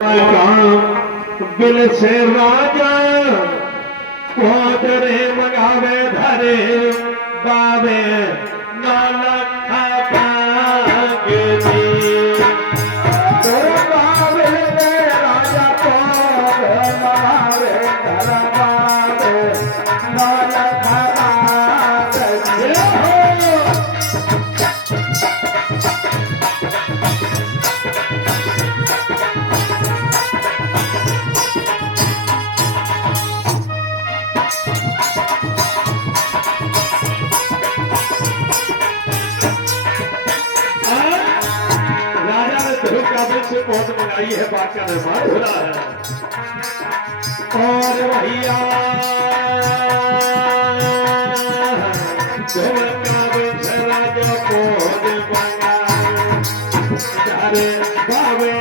Bill से राजा कोदरे मगावे धरे बावे नौलखा भाग्यनी बावे राजा कोदरे मगावे धरे बावे नौलखा भाग्यनी। से बहुत मंगाई है, बात का निर्माण हो रहा है। और भैया राजा को बाबे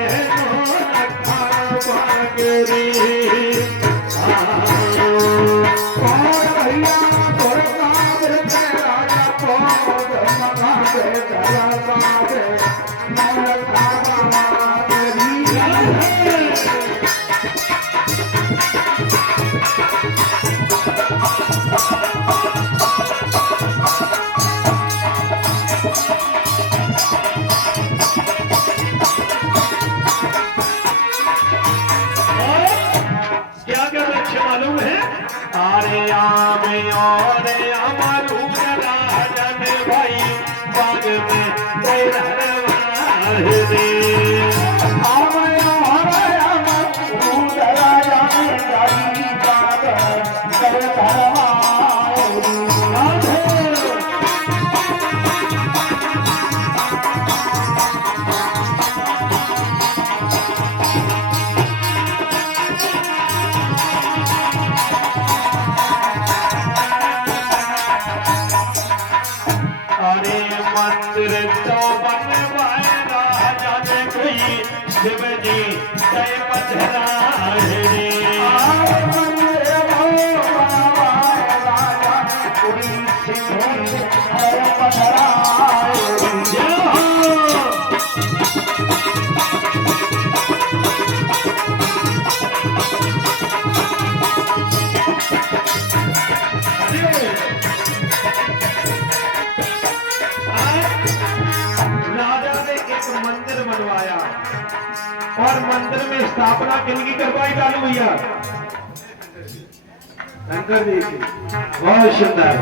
शिवजी जय पधराहरी और मंदिर में स्थापना किनकी करवाई लालू भैया? शंकर जी की। बहुत सुंदर।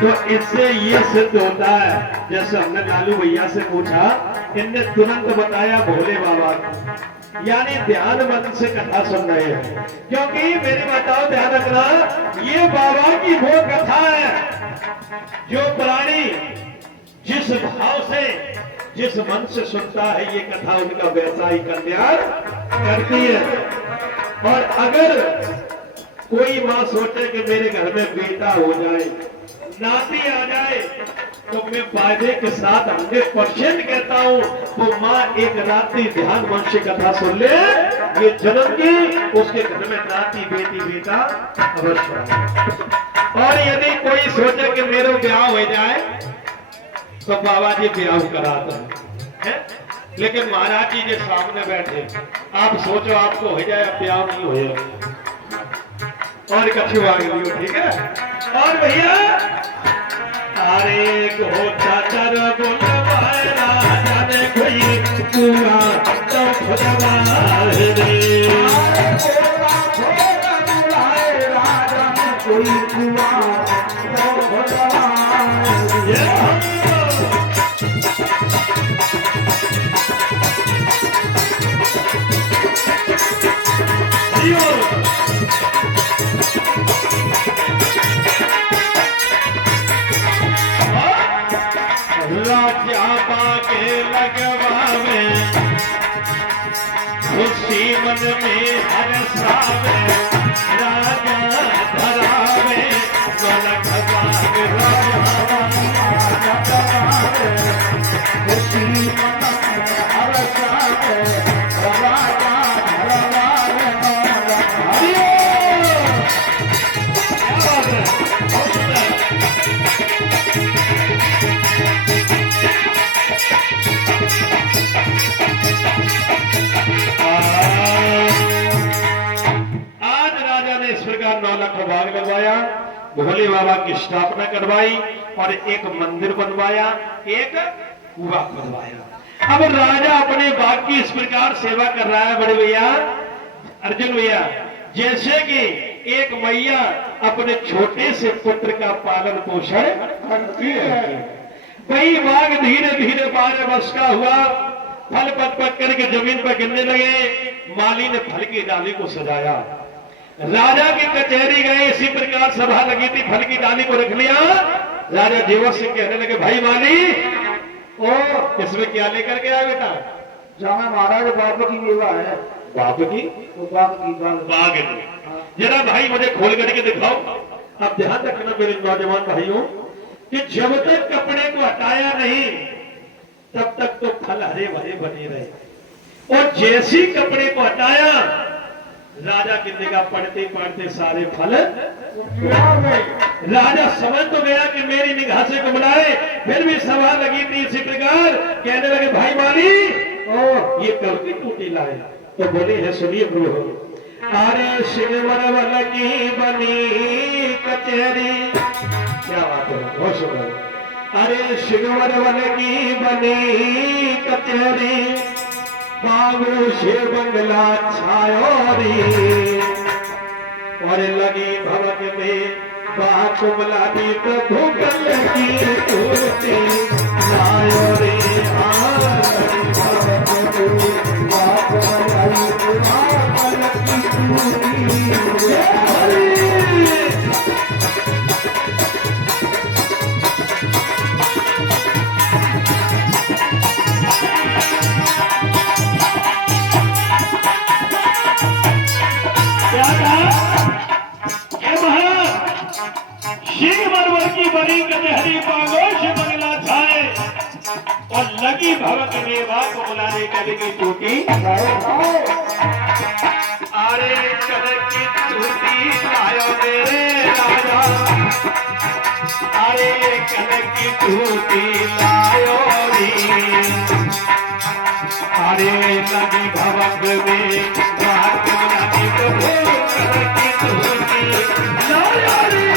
तो इससे ये सिद्ध होता है, जैसे हमने लालू भैया से पूछा, इनने तुरंत बताया भोले बाबा को, यानी ध्यान मन से कथा सुन रहे हैं। क्योंकि मेरी बताओ, ध्यान रखना, ये बाबा की वो कथा है जो प्राणी जिस भाव से जिस मन से सुनता है, ये कथा उनका वैसा ही कल्याण करती है। और अगर कोई माँ सोचे कि मेरे घर में बेटा हो जाए, नाती आ जाए, तो मैं फायदे के साथ 100% कहता हूँ, तो माँ एक रात्रि ध्यान मन से कथा सुन ले, ये जन्म की उसके घर में नाती बेटी बेटा अवश्य। और यदि कोई सोचे कि मेरा ब्याह हो जाए, तो बाबा जी ब्याह कराते हैं, लेकिन महाराज जी के सामने बैठे, आप सोचो आपको हो जाए, ब्याह नहीं हो जाए, और कछु आ गई, ठीक है। और भैया अरे घोटा चर बोलवाए राजा ने कोई पूरा तो खुदवाए रे, राजा ने कोई पूरा तो खुदवाए। राजा बाके लगवावे, खुशी मन में हर्षावे, राजा धरावे, नौलख बाग राजा धरावे, खुशी मन में हर्षावे, राजा धरावे, नौलख। हरिओ बनवाया, भोले बाबा की स्थापना करवाई और एक मंदिर बनवाया, एक कुआं बनवाया। अब राजा अपने बाग की इस प्रकार सेवा कर रहा है बड़े भैया अर्जुन भैया, जैसे कि एक मैया अपने छोटे से पुत्र का पालन पोषण करती है। वही बाग धीरे धीरे 12 वर्ष का हुआ, फल पक पक करके जमीन पर गिरने लगे। माली ने फल की डाली को सजाया, राजा की कचहरी गए, इसी प्रकार सभा लगी थी, फल की डाली को रख लिया। राजा जेवर से कहने लगे, भाई माली ओ इसमें क्या लेकर के आया बेटा? जहाँ महाराज बाप की मेवा है, बाप की वो बाप की बाग है। जरा भाई मुझे खोल करके दिखाओ। अब ध्यान रखना मेरे नौजवान भाइयों कि जब तक कपड़े को हटाया नहीं तब तक तो फल हरे भरे बने रहे, और जैसी कपड़े को हटाया राजा की निगाह पड़ते पड़ते सारे फल राजा समझ तो गया कि मेरी निगाह से कमलाए, फिर भी सभा लगी थी। इसी प्रकार कहने लगे, भाई माली ओ ये कब की टूटी लाए? तो बोले है सुनिए प्रभु, अरे सिंहवर वाला की बनी कचहरी, क्या बात है, बहुत सुंदर। अरे सिंहवर वाले की बनी कचहरी, बाबू से बंगला छायोरी, और लगी भवन में बाप बुलानी तो भूगल की टूटी छायोरी। बाप बुलानी तो भूगल की टूटी। बड़ी कचहरी पागोश बंगला छाए, और लगी भवक में बाप बुलाने के लिए टूटी। अरे कल की टूटी लायो मेरे राजा, अरे कल की टूटी लायो रे, अरे लगी भवक में बाप बुलाने को कल की टूटी लायो रे।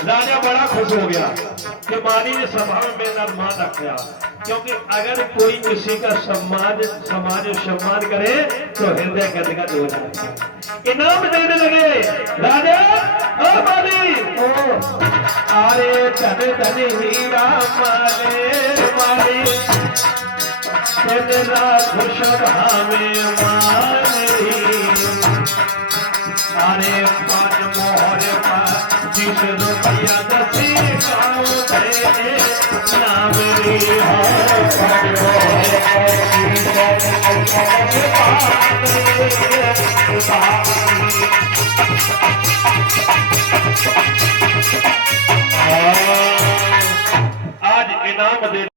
राजा बड़ा खुश हो गया कि माली ने सभा में मेरा मान रखा, क्योंकि अगर कोई किसी का समाज सम्मान करे तो हृदय गदगद हो जाता है। इनाम देने लगे राजा, ओ माली अरे धन धन हीरा माले माली, तेरा खुश में माली, अरे 5 मोहर का 20 रुपया 10 गाँव थे नाम रे आज इनाम दे